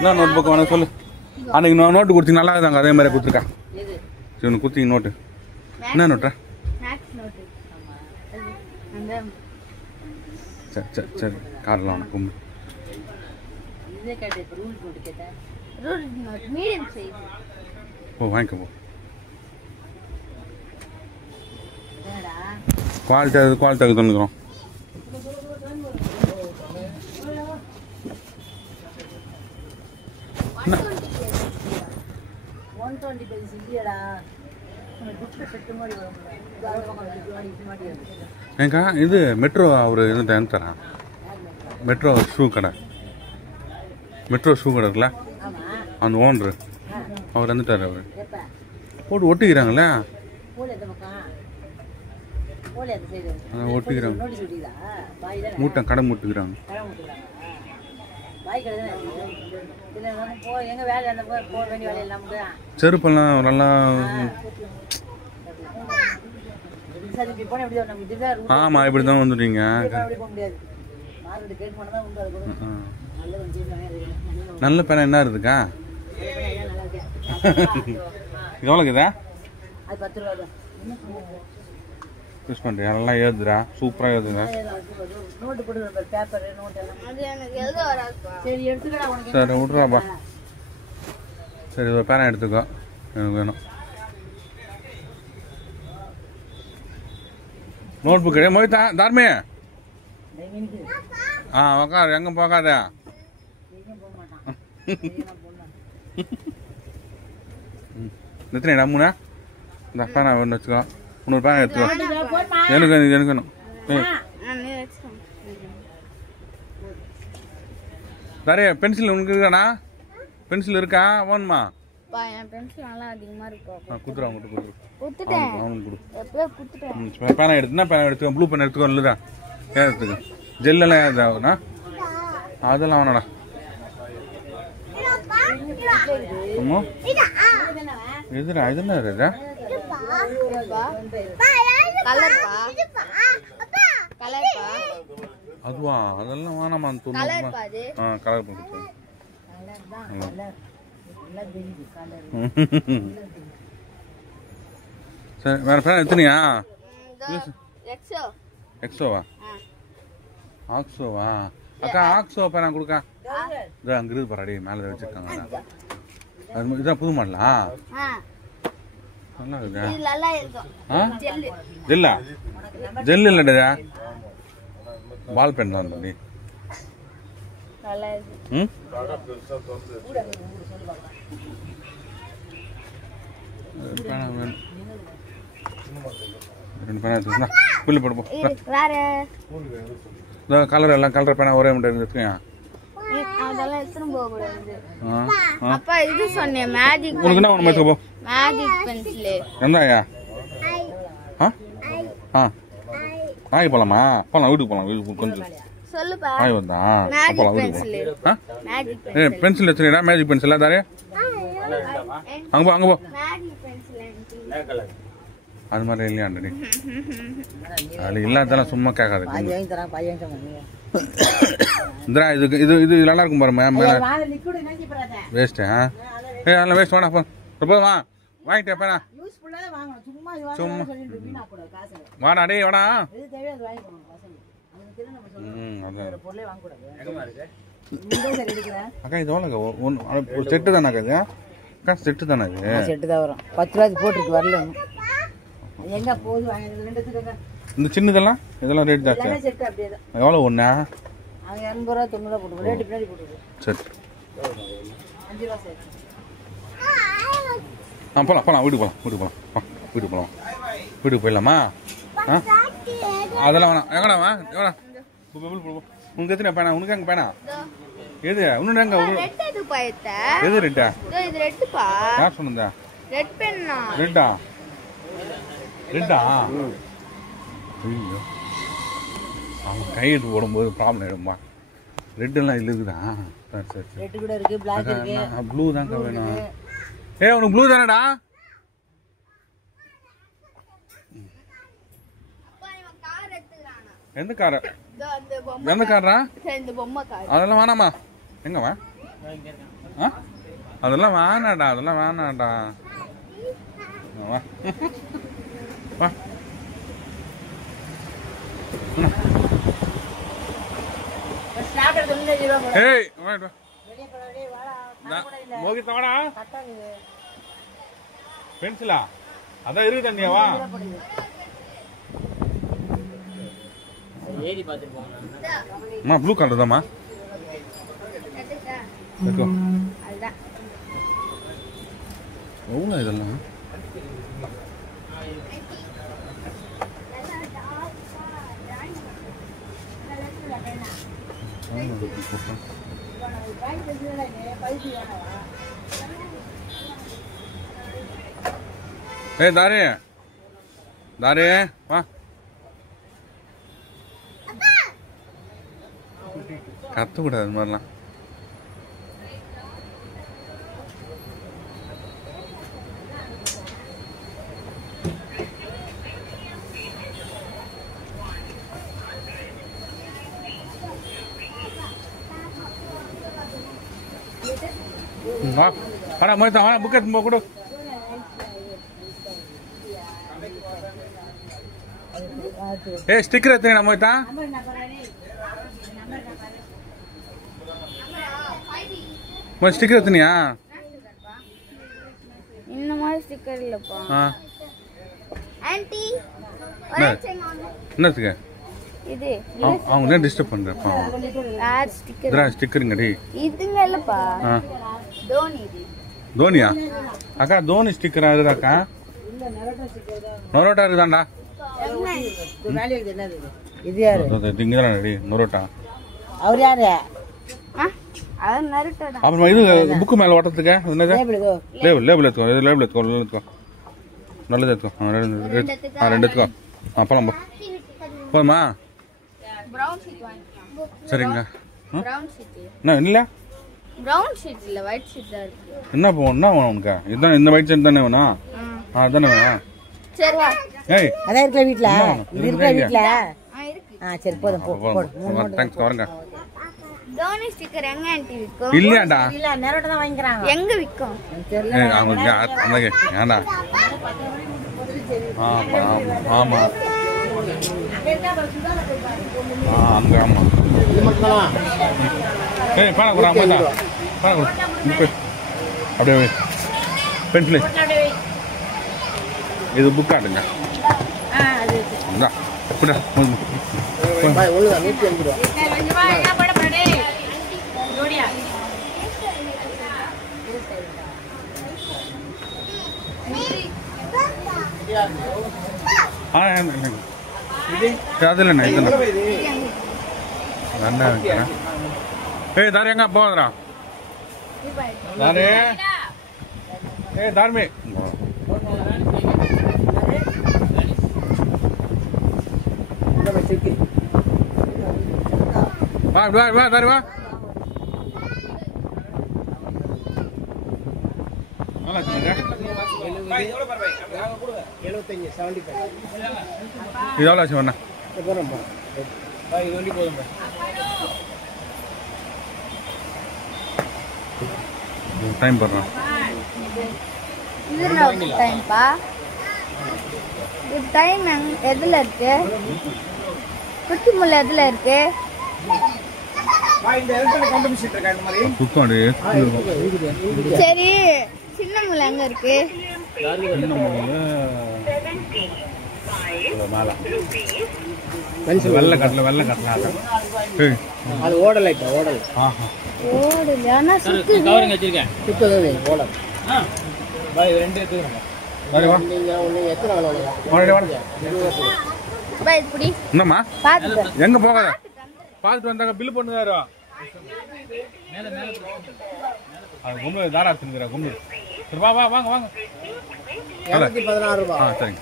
என்ன note book வேணும் சொல்லு. அன்னைக்கு நோட்டு கொடுத்தீங்க நல்லா இருந்தாங்க, அதே மாதிரி கொடுத்துருக்கா. சரி ஒன்று கொடுத்தீங்க நோட்டு. என்ன நோட்டா? சரி சரி சரி காரில் வாங்க கும்பு. ஓ வாங்கிக்க போ. குவாலிட்டி தந்துக்கிறோம். ஏங்கா இது மெட்ரோ அவர் இது தரேன். மெட்ரோ ஷூ கடை இருக்குல்ல, அந்த ஓனரு அவர் வந்துட்டார். அவர் போட்டு ஒட்டிக்கிறாங்களே, ஒட்டிக்கிறாங்க. மூட்டை கடை மூட்டுக்கிறாங்க. செருப்பெல்லாம் நல்லா. ஆமா இப்படிதான் வந்துட்டீங்க. நல்ல பேனா என்ன இருக்குக்கா? எவ்வளோக்கு இதா? யூஸ் பண்ணுறியா? நல்லா எழுதுறா, சூப்பராக எழுதுங்க. சரி விட்றாப்பா. சரி ஒரு பேனா எடுத்துக்கோ, எனக்கு வேணும். Note book மொய்தா தார்மே. உக்கார், எங்கே போகாத. எத்தனை மூணா? இந்த பேனா ஒன்று வச்சுக்கோ, இன்னொரு பேனா எடுத்துக்கோ. எனக்கு வேணும். தாரே பென்சில் உனக்கு இருக்காண்ணா? பென்சில் இருக்கா? வேணுமா? பேனா எடுத்துக்கோ, ப்ளூ பென் எடுத்துக்கோ. இல்லைதா எடுத்துக்கோ. ஜெல்லெல்லாம் ஏதாவது ஆகுண்ணா? அதெல்லாம் வேணாடா. எதுடா இது என்ன இருக்குதா? அதுவா? அதெல்லாம் வேணாமா? கலர் பண்ணி சரி. வேற பேனா எத்தனையா? எக்ஸோவா? ஆக்ஸோவா? அக்கா ஆக்ஸோ பேனா கொடுக்கா. இதான் அங்கே இருக்குது பாரு, மேலே வச்சிருக்காங்க. அது இதான் புது மாடலா? நல்லா இருக்கா? ஜெல்லா? ஜெல் இல்லடா, பால் பென் தான் தம்பி. ரெண்டு பேனா எடுத்துக்கா. புல்லு போடுப்போம். கலர் எல்லாம் கலர் பேனா ஒரே மட்டும் எடுத்துக்கோங்க. வாங்கி போலாமா? போலாம், வீட்டுக்கு போலாம். வீட்டுக்கு கொஞ்சம் வாங்கி வந்தா போலாம், வீட்டுக்கு போலாம். பென்சில் வச்சுருக்கா? மேஜிக் பென்சில் தாரே. அங்கே போ, அங்கே போ. அது மாதிரி இல்லையாண்டி? அது இல்லாதெல்லாம் சும்மா கேட்காது. இந்தா இது இது இது நல்லா இருக்கும் பாரு. வேஸ்ட்டு. அதெல்லாம் வேஸ்ட் வேணா. போதுமா? வாங்கிட்டே பேனா சும்மா வாடா. அடே வாடா. அக்கா இது எவ்வளோ? ஒரு செட்டு தானே இது? அக்கா செட்டு தானே இது? செட்டு தான் வரும். 10 ரூபாய்க்கு போட்டுருக்கு. வரல எங்க போகுது? இந்த சின்னதெல்லாம் இதெல்லாம் ரேட் ஜாஸ்தி. எவ்வளோ ஒன்றா? 80 ரூபா 90 ரூபா போட்டு ரேட்டு பின்னாடி போட்டுருக்கு. சரி 5 ரூபா சரி. போகலாம் போகலாம், வீட்டுக்கு போகலாம். வீட்டுக்கு போகலாம். வீட்டுக்கு போயிடலாமா? அதெல்லாம் வேணாம். எங்கடாவா? எவ்வளோ உனக்கு எத்தனை பேனா? உனக்கு எங்கே பேனா? எது இன்னொன்று எங்க? எது ரெட்டா? யார் சொன்னதா? ரெட்டா? ரெட்டா? ஐயோ, அவன் கையெழுத்து போடும்போது ப்ராப்ளம் ஆகிடும்பா. ரெட்டெல்லாம் இல்லை இருக்குதா? சரி சரி சரி. ப்ளூ தாங்க வேணும். உனக்கு ப்ளூ தானடா? எந்த கார? எந்த காரா? அதெல்லாம் வேணாமா? எங்கவா? அதெல்லாம் வேணாடா, அதெல்லாம் வேணாடா. வா வா. ஏய் மோகித் வாடா. பென்சிலா அதான் இருக்கு தண்ணியாவா? அம்மா ப்ளூ கலர் தான்மா. எவ்வளோ இதெல்லாம்? ஏய் தாரே தாரே வா. கத்தக்கூடாது அது மாதிரிலாம். வா வாடா மோகிதா வாடா, புக் எடுத்து கொடு. ஏய் ஸ்டிக்கர் எடுத்துங்க மோகிதா. ஸ்டிக்கர் எடுத்துனியா? இந்த மாதிரி ஸ்டிக்கர் இல்லப்பா. ஆன்ட்டி என்னத்துக்கு இது அவங்க என்ன டிஸ்டர்ப் பண்றப்பா? ஸ்டிக்கர் ஸ்டிக்கருங்க டி. இதுங்க இல்லப்பா, தோனி. தோனியா அக்கா? தோனி ஸ்டிக்கர் இருக்குதாக்கா? நொரோட்டா இருக்குதாண்டா. இது யாரு? இங்கதான் டி நொரோட்டா. அவர் யாரு? அப்புறமா இது புக்கு மேல ஓட்டத்துக்கு என்னது? லேபிள். லேபிள் எடுத்துக்கோ. இது லேபிள் எடுத்துக்கோ. எடுத்துக்கோ, நல்லது எடுத்துக்கோ. ரெண்டு எடுத்துக்கோ. போலாம் போ. போதுமா? சரிங்க. என்ன இல்லை? பிரவுன் ஷீட் இல்ல, ஒயிட் ஷீட் தான் இருக்கு. என்ன போணும்? என்ன வேணும் உனக்கு? இதுதான் இந்த ஒயிட் ஷீட் தானே வேணும்? அதானே வேணும். சரி வா. ஏய் அதான் இருக்கல வீட்ல. இது இருக்கல வீட்ல. இருக்கு. சரி போதும் போ. போடு. தேங்க்ஸ் வரங்க. தோனி ஸ்டிக்கர் எங்க ஆன்ட்டி விக்கும்? இல்லையாடா? இல்ல நேரோட்ட தான் வாங்குறாங்க. எங்க விக்கும்? தெரியல. அவங்க ஏண்டா? ஆமா அங்க ஆமா. ஏய் பாட கூட அம்மா தான் பாட கூட. அப்படியே பென்சில் இது புக் ஆட்டுங்க. அதில் ஏய் தாரி எங்க போதுரா? தாரி ஏய் தார்மி வா வா வா தாரி வா. நல்லா இருக்குங்க. இது எவ்வளோ ஆச்சு ஒண்ணா? டைம் போடுறோம். இது டைம் பா. இது டைம் எதுல இருக்கு? குட்டி முள்ள எதுல இருக்கு? சரி சின்ன முள்ள எங்க இருக்கு? வெள்ளை கட்டல வெள்ளை கட்டல அது ஓடல. இப்ப ஓடல. ஓடல. ஆனா சுத்து கவரிங் வச்சிருக்கேன். சுத்தவே ஓடல. பாய் ரெண்டு எடுத்துக்கறேன். வாடி வா. நீங்க ஒண்ணு எத்தனை வாங்க? வாடி வாடி. பாய் இப்படி. என்னம்மா? பாத்து. எங்க போகாத? பாத்துட்டு வந்தாங்க பில் பண்ணுவாரு. மேல மேல அது கும்பல தாரா தின்னுற கும்பல. சரி வா வா வாங்க வாங்க. 216 ரூபாய். சரிங்க.